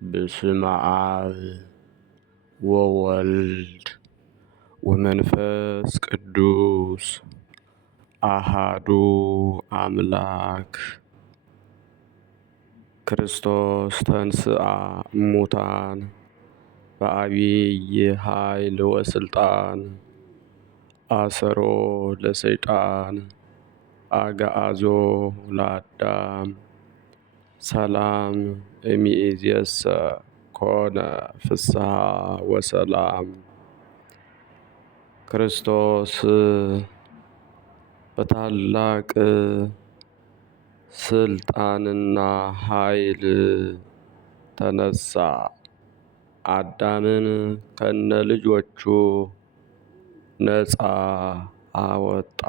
በስመ አብ ወወልድ ወመንፈስ ቅዱስ አሃዱ አምላክ። ክርስቶስ ተንሥአ እሙታን በዐቢይ ኃይል ወሥልጣን አሰሮ ለሰይጣን አግዓዞ ለአዳም ሰላም እምይእዜሰ ኮነ ፍስሐ ወሰላም። ክርስቶስ በታላቅ ስልጣንና ኃይል ተነሳ። አዳምን ከነልጆቹ ነፃ አወጣ።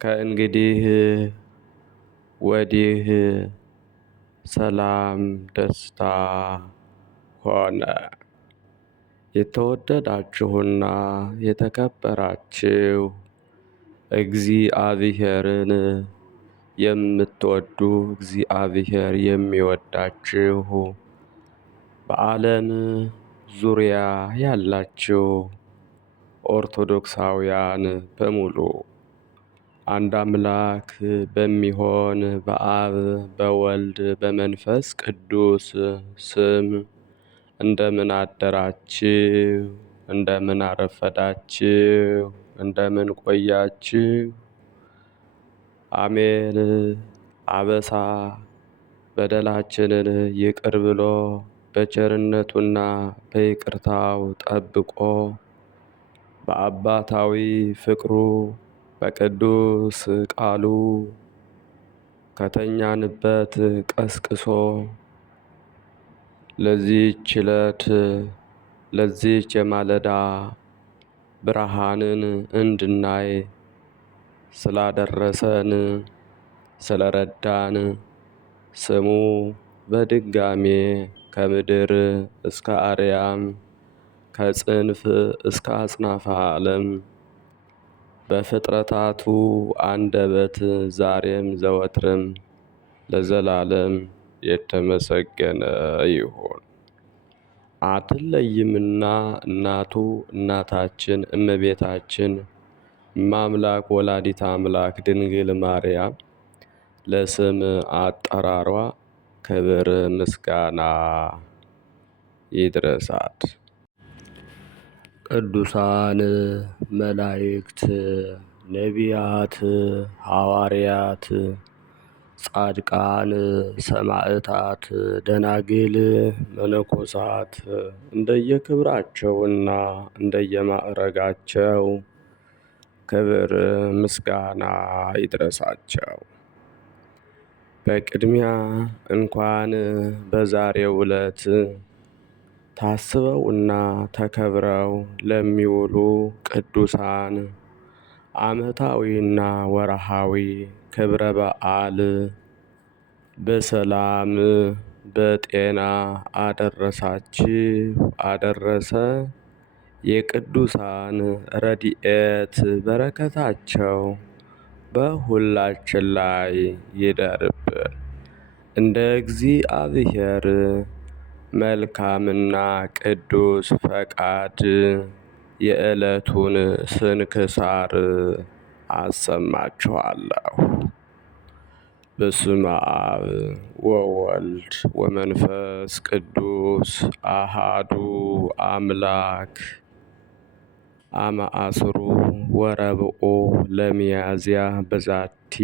ከእንግዲህ ወዲህ ሰላም ደስታ ሆነ። የተወደዳችሁና የተከበራችሁ እግዚአብሔርን የምትወዱ እግዚአብሔር የሚወዳችሁ በዓለም ዙሪያ ያላችሁ ኦርቶዶክሳውያን በሙሉ አንድ አምላክ በሚሆን በአብ በወልድ በመንፈስ ቅዱስ ስም እንደምን አደራችሁ? እንደምን አረፈዳችሁ? እንደምን ቆያችሁ? አሜን። አበሳ በደላችንን ይቅር ብሎ በቸርነቱና በይቅርታው ጠብቆ በአባታዊ ፍቅሩ በቅዱስ ቃሉ ከተኛንበት ቀስቅሶ ለዚህች ዕለት ለዚህች የማለዳ ብርሃንን እንድናይ ስላደረሰን ስለረዳን ስሙ በድጋሜ ከምድር እስከ አርያም ከጽንፍ እስከ አጽናፈ ዓለም በፍጥረታቱ አንደበት ዛሬም ዘወትርም ለዘላለም የተመሰገነ ይሁን። አትለይምና እናቱ እናታችን እመቤታችን እማምላክ ወላዲተ አምላክ ድንግል ማርያም ለስም አጠራሯ ክብር ምስጋና ይድረሳት። ቅዱሳን መላእክት፣ ነቢያት፣ ሐዋርያት፣ ጻድቃን፣ ሰማዕታት፣ ደናግል፣ መነኮሳት እንደየክብራቸውና እንደየማዕረጋቸው ክብር ምስጋና ይድረሳቸው። በቅድሚያ እንኳን በዛሬው ዕለት ታስበውና ተከብረው ለሚውሉ ቅዱሳን ዓመታዊና ወርሃዊ ክብረ በዓል በሰላም በጤና አደረሳችሁ አደረሰ። የቅዱሳን ረድኤት በረከታቸው በሁላችን ላይ ይደርብን። እንደ እግዚአብሔር መልካምና ቅዱስ ፈቃድ የዕለቱን ስንክሳር አሰማችኋለሁ። በስመ አብ ወወልድ ወመንፈስ ቅዱስ አሃዱ አምላክ። አመ አስሩ ወረብኦ ለሚያዝያ በዛቲ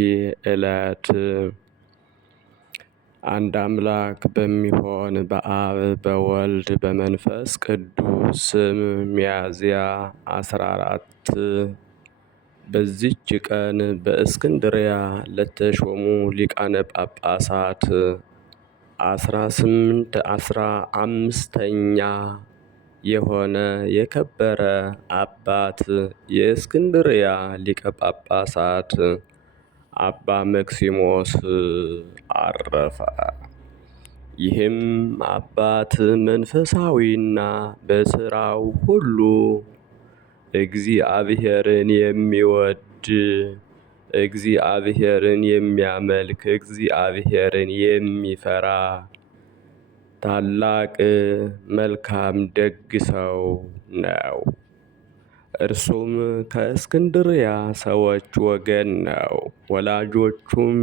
ዕለት አንድ አምላክ በሚሆን በአብ በወልድ በመንፈስ ቅዱስ ስም ሚያዝያ 14 በዚች ቀን በእስክንድርያ ለተሾሙ ሊቃነ ጳጳሳት 15ኛ የሆነ የከበረ አባት የእስክንድርያ ሊቀ ጳጳሳት አባ መክሲሞስ አረፈ። ይህም አባት መንፈሳዊና በሥራው ሁሉ እግዚአብሔርን የሚወድ እግዚአብሔርን የሚያመልክ እግዚአብሔርን የሚፈራ ታላቅ መልካም ደግ ሰው ነው። እርሱም ከእስክንድርያ ሰዎች ወገን ነው። ወላጆቹም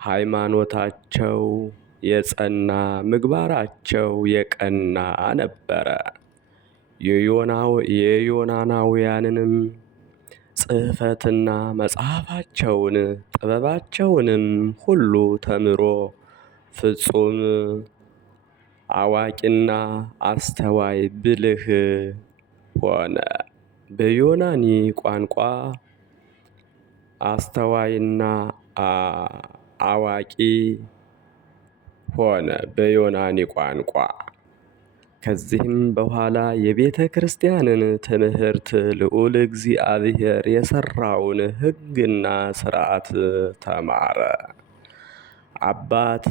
ሃይማኖታቸው የጸና ምግባራቸው የቀና ነበረ። የዮናናውያንንም ጽሕፈትና መጽሐፋቸውን ጥበባቸውንም ሁሉ ተምሮ ፍጹም አዋቂና አስተዋይ ብልህ ሆነ። በዮናኒ ቋንቋ አስተዋይና አዋቂ ሆነ። በዮናኒ ቋንቋ ከዚህም በኋላ የቤተ ክርስቲያንን ትምህርት ልዑል እግዚአብሔር የሠራውን ሕግና ሥርዓት ተማረ። አባት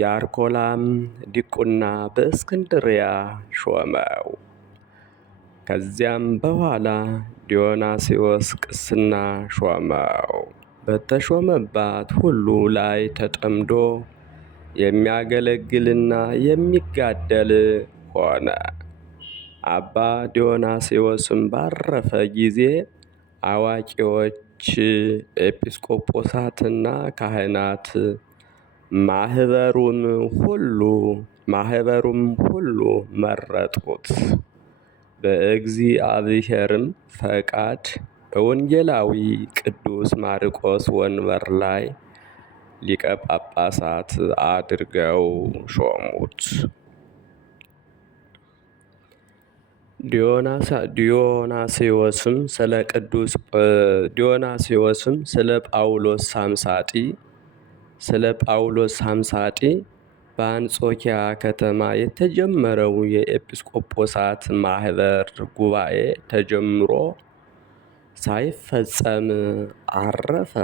ያርኮላም ዲቁና በእስክንድርያ ሾመው። ከዚያም በኋላ ዲዮናስዮስ ቅስና ሾመው። በተሾመባት ሁሉ ላይ ተጠምዶ የሚያገለግልና የሚጋደል ሆነ። አባ ዲዮናስዮስም ባረፈ ጊዜ አዋቂዎች ኤጲስቆጶሳትና ካህናት ማኅበሩም ሁሉ መረጡት። በእግዚአብሔርም ፈቃድ በወንጌላዊ ቅዱስ ማርቆስ ወንበር ላይ ሊቀ ጳጳሳት አድርገው ሾሙት። ዲዮናስዮስም ስለ ጳውሎስ ሳምሳጢ በአንጾኪያ ከተማ የተጀመረው የኤጲስቆጶሳት ማኅበር ጉባኤ ተጀምሮ ሳይፈጸም አረፈ።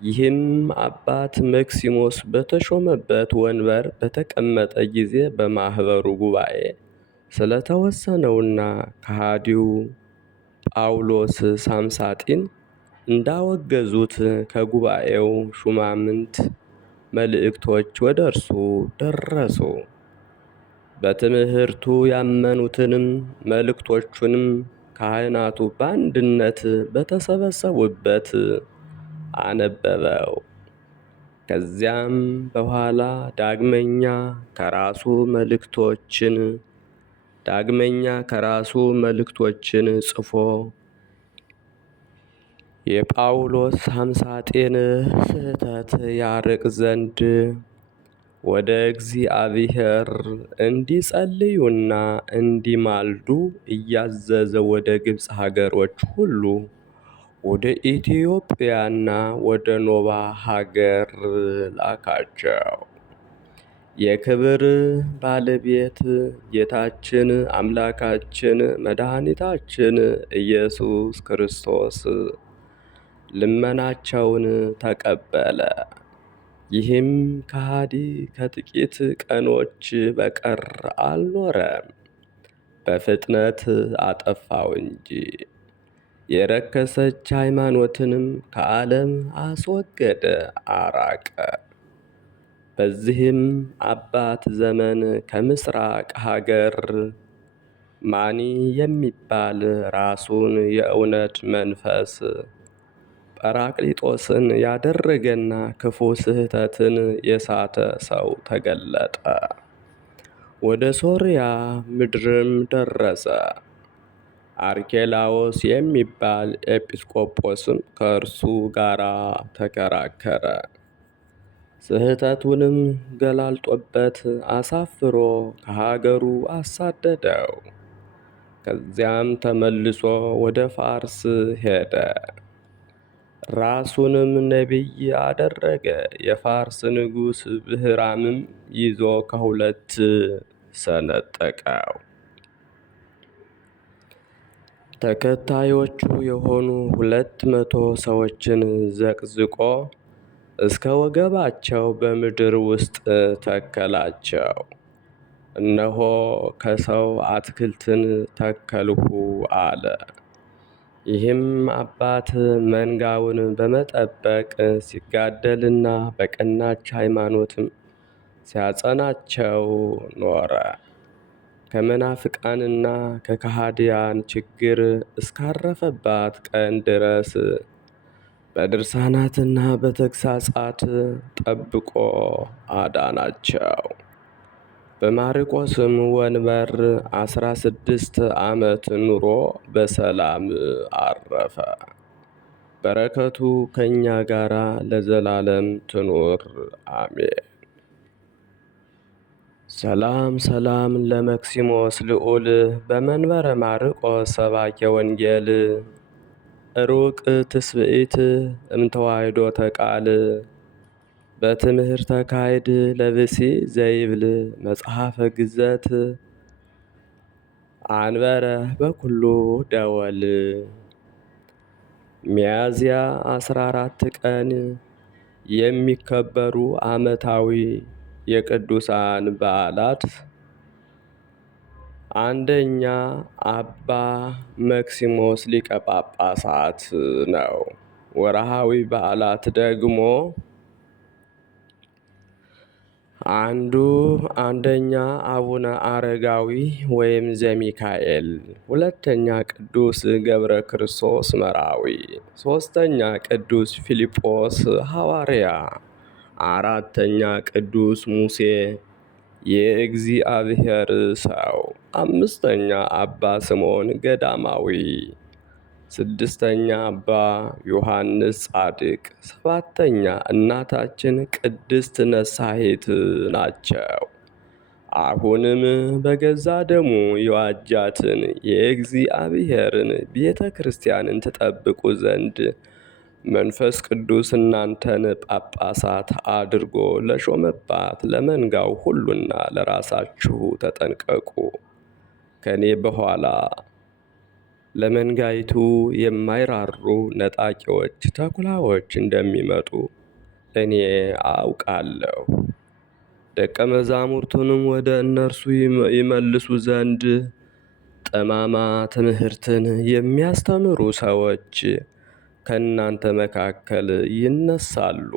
ይህም አባት መክሲሞስ በተሾመበት ወንበር በተቀመጠ ጊዜ በማኅበሩ ጉባኤ ስለተወሰነውና ከሃዲው ጳውሎስ ሳምሳጢን እንዳወገዙት ከጉባኤው ሹማምንት መልእክቶች ወደ እርሱ ደረሱ። በትምህርቱ ያመኑትንም መልእክቶቹንም ካህናቱ በአንድነት በተሰበሰቡበት አነበበው። ከዚያም በኋላ ዳግመኛ ከራሱ መልእክቶችን ጽፎ የጳውሎስ ሳምሳጤን ስህተት ያርቅ ዘንድ ወደ እግዚአብሔር እንዲጸልዩና እንዲማልዱ እያዘዘ ወደ ግብፅ ሀገሮች ሁሉ ወደ ኢትዮጵያና ወደ ኖባ ሀገር ላካቸው። የክብር ባለቤት ጌታችን አምላካችን መድኃኒታችን ኢየሱስ ክርስቶስ ልመናቸውን ተቀበለ። ይህም ከሃዲ ከጥቂት ቀኖች በቀር አልኖረም፣ በፍጥነት አጠፋው እንጂ። የረከሰች ሃይማኖትንም ከዓለም አስወገደ፣ አራቀ። በዚህም አባት ዘመን ከምሥራቅ ሀገር ማኒ የሚባል ራሱን የእውነት መንፈስ ጰራቅሊጦስን ያደረገና ክፉ ስህተትን የሳተ ሰው ተገለጠ። ወደ ሶርያ ምድርም ደረሰ። አርኬላዎስ የሚባል ኤጲስቆጶስም ከእርሱ ጋር ተከራከረ። ስህተቱንም ገላልጦበት አሳፍሮ ከሀገሩ አሳደደው። ከዚያም ተመልሶ ወደ ፋርስ ሄደ። ራሱንም ነቢይ አደረገ። የፋርስ ንጉሥ ብህራምም ይዞ ከሁለት ሰነጠቀው። ተከታዮቹ የሆኑ 200 ሰዎችን ዘቅዝቆ እስከ ወገባቸው በምድር ውስጥ ተከላቸው። እነሆ ከሰው አትክልትን ተከልሁ አለ። ይህም አባት መንጋውን በመጠበቅ ሲጋደልና በቀናች ሃይማኖትም ሲያጸናቸው ኖረ። ከመናፍቃንና ከከሃዲያን ችግር እስካረፈባት ቀን ድረስ በድርሳናትና በተግሳጻት ጠብቆ አዳናቸው። በማርቆስም ወንበር 16 ዓመት ኑሮ በሰላም አረፈ። በረከቱ ከእኛ ጋር ለዘላለም ትኑር አሜን። ሰላም ሰላም ለመክሲሞስ ልዑል በመንበረ ማርቆስ ሰባኬ ወንጌል ሩቅ ትስብእት እምተዋሕዶ ተቃል በትምህርተ ካይድ ለብሲ ዘይብል መጽሐፈ ግዘት አንበረ በኩሉ ደወል። ሚያዝያ 14 ቀን የሚከበሩ ዓመታዊ የቅዱሳን በዓላት፣ አንደኛ አባ መክሲሞስ ሊቀ ጳጳሳት ነው። ወርሃዊ በዓላት ደግሞ አንደኛ አቡነ አረጋዊ ወይም ዘሚካኤል፣ ሁለተኛ ቅዱስ ገብረ ክርስቶስ መራዊ፣ ሦስተኛ ቅዱስ ፊልጶስ ሐዋርያ፣ አራተኛ ቅዱስ ሙሴ የእግዚአብሔር ሰው፣ አምስተኛ አባ ስምዖን ገዳማዊ፣ ስድስተኛ አባ ዮሐንስ ጻድቅ፣ ሰባተኛ እናታችን ቅድስት ነሳሂት ናቸው። አሁንም በገዛ ደሙ የዋጃትን የእግዚአብሔርን ቤተ ክርስቲያንን ትጠብቁ ዘንድ መንፈስ ቅዱስ እናንተን ጳጳሳት አድርጎ ለሾመባት ለመንጋው ሁሉና ለራሳችሁ ተጠንቀቁ። ከኔ በኋላ ለመንጋይቱ የማይራሩ ነጣቂዎች ተኩላዎች እንደሚመጡ እኔ አውቃለሁ። ደቀ መዛሙርቱንም ወደ እነርሱ ይመልሱ ዘንድ ጠማማ ትምህርትን የሚያስተምሩ ሰዎች ከእናንተ መካከል ይነሳሉ።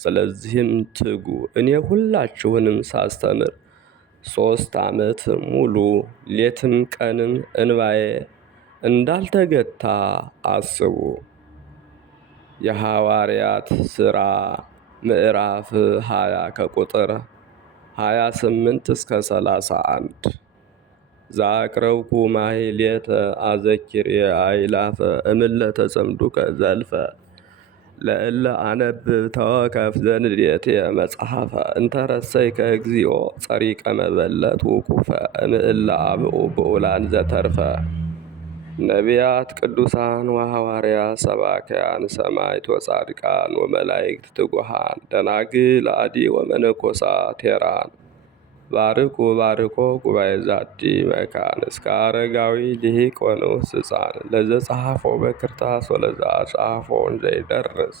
ስለዚህም ትጉ። እኔ ሁላችሁንም ሳስተምር 3 ዓመት ሙሉ ሌትም ቀንም እንባዬ እንዳልተገታ አስቡ። የሐዋርያት ሥራ ምዕራፍ 20 ከቁጥር 28 እስከ 31። ዛቅረብኩ ማሕሌተ አዘኪርየ አእላፈ እምለተ ጸምዱከ ዘልፈ ለእለ አነብብ ተወከፍ ዘንዴትየ መጽሐፈ እንተረሰይከ እግዚኦ ጸሪቀ መበለት ውኩፈ እምእለ አብኡ ብኡላን ዘተርፈ ነቢያት፣ ቅዱሳን ወሐዋርያት፣ ሰባክያን፣ ሰማዕት ወጻድቃን ወመላእክት ትጉሃን፣ ደናግል አዲ ወመነኮሳት ሄራን ባርኩ ባርኮ ጉባኤ ዛቲ መካን እስከ አረጋዊ ልሂቅ ወንዑስ ሕፃን ለዘጸሐፎ በክርታስ ወለዛ ጸሐፎን ዘይደርስ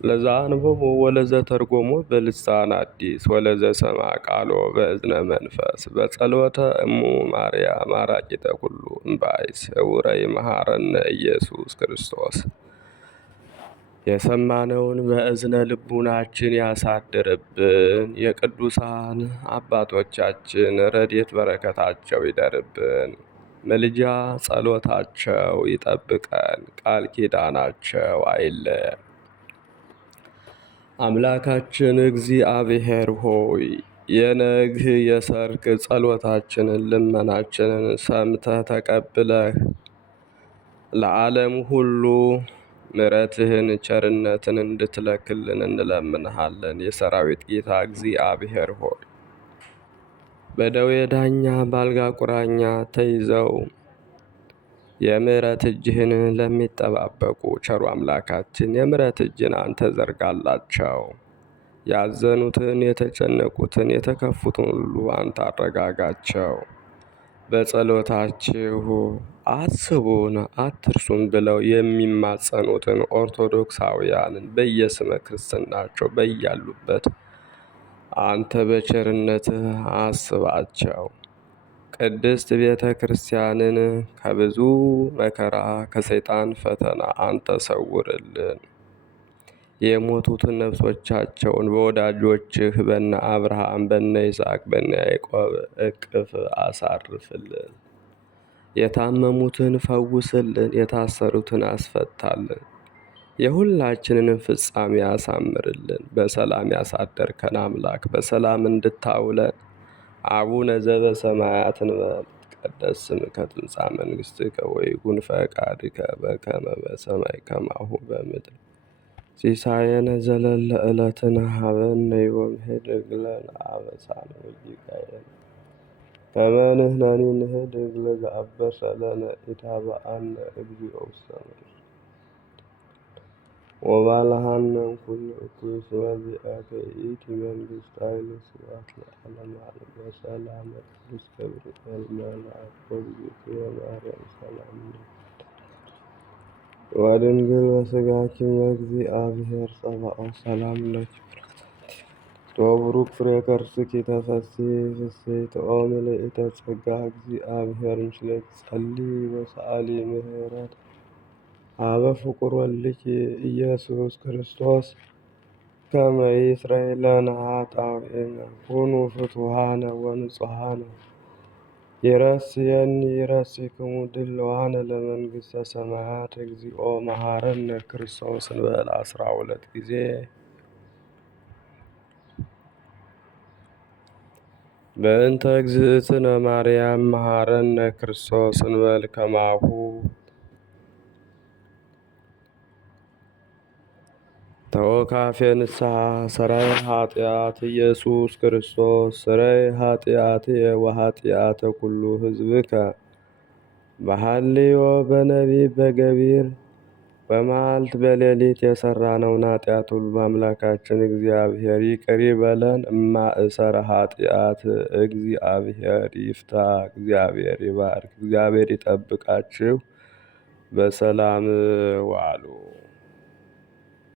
ለዛ አንበቦ ወለዘ ተርጎሞ በልሳን አዲስ ወለዘ ሰማ ቃሎ በእዝነ መንፈስ በጸሎተ እሙ ማርያም አራቂተ ኩሉ እምባይስ እውረይ መሐረነ ኢየሱስ ክርስቶስ። የሰማነውን በእዝነ ልቡናችን ያሳድርብን። የቅዱሳን አባቶቻችን ረድኤት በረከታቸው ይደርብን። ምልጃ ጸሎታቸው ይጠብቀን። ቃል ኪዳናቸው አይለየን። አምላካችን እግዚአብሔር ሆይ የነግህ የሰርክ ጸሎታችንን ልመናችንን ሰምተህ ተቀብለህ ለዓለም ሁሉ ምሕረትህን ቸርነትን እንድትለክልን እንለምንሃለን። የሰራዊት ጌታ እግዚአብሔር ሆይ በደዌ ዳኛ ባልጋ ቁራኛ ተይዘው የምሕረት እጅህን ለሚጠባበቁ ቸሩ አምላካችን የምሕረት እጅን አንተ ዘርጋላቸው። ያዘኑትን፣ የተጨነቁትን፣ የተከፉትን ሁሉ አንተ አረጋጋቸው። በጸሎታችሁ አስቡን አትርሱን ብለው የሚማጸኑትን ኦርቶዶክሳውያንን በየስመ ክርስትናቸው በያሉበት አንተ በቸርነትህ አስባቸው። ቅድስት ቤተ ክርስቲያንን ከብዙ መከራ ከሰይጣን ፈተና አንተ ሰውርልን። የሞቱትን ነፍሶቻቸውን በወዳጆችህ በነ አብርሃም፣ በነ ይስሐቅ፣ በነ ያዕቆብ እቅፍ አሳርፍልን። የታመሙትን ፈውስልን፣ የታሰሩትን አስፈታልን። የሁላችንንም ፍጻሜ ያሳምርልን። በሰላም ያሳደርከን አምላክ በሰላም እንድታውለን አቡነ ዘበሰማያት እንበል። ይትቀደስ ስምከ ትምጻእ መንግሥትከ ወይኩን ፈቃድከ በከመ በሰማይ ከማሁ በምድር ሲሳየነ ዘለለ ዕለትነ ሀበነ ዮም ኅድግ ለነ አበሳነ ወጌጋየነ ከመ ንሕነኒ ንኅድግ ለዘአበሰ ለነ ኢታብአነ እግዚኦ ውስተ መንሱት ወባልሐነ እምኩሉ እኩይ እስመ ዚአከ ይእቲ መንግሥት ኃይል ወስብሐት ለዓለመ ዓለም። በሰላመ ቅዱስ ገብርኤል መልአክ ወእግዝእትየ ማርያም ሰላም ለኪ ወድንግል በሥጋኪ እግዚአብሔር ጸባኦት ሰላም ለኪ ወቡሩክ ፍሬ ከርሥኪ ተፈሥሒ ፍሥሕት ኦ ምልዕተ ጸጋ እግዚአብሔር ምስሌኪ ጸልዪ ወሰአሊ ምህረተ ኀበ ፍቁር ወልድኪ ኢየሱስ ክርስቶስ ከመ ይስረይ ለነ ኃጣውኢነ ኩኑ ፍቱሐነ ወንጹሐነ ይረስየኒ ይረስይክሙ ድልዋነ ለመንግሥተ ሰማያት እግዚኦ መሐረነ ክርስቶስ እንበል 12 ጊዜ። በእንተ እግዝእትነ ማርያም መሐረነ ክርስቶስ እንበል ከማሁ። ተወካፌ ንስሐ ሠራይ ኃጢአት ኢየሱስ ክርስቶስ ሠረይ ኃጢአትየ ወኃጢአተ ኩሉ ሕዝብከ በሐልዮ በነቢብ በገቢር በመዓልት በሌሊት የሠራነውን ኃጢአት ሁሉ በአምላካችን እግዚአብሔር ይቅር ይበለን። እማእሰረ ኃጢአት እግዚአብሔር ይፍታ። እግዚአብሔር ይባርክ። እግዚአብሔር ይጠብቃችሁ። በሰላም ዋሉ።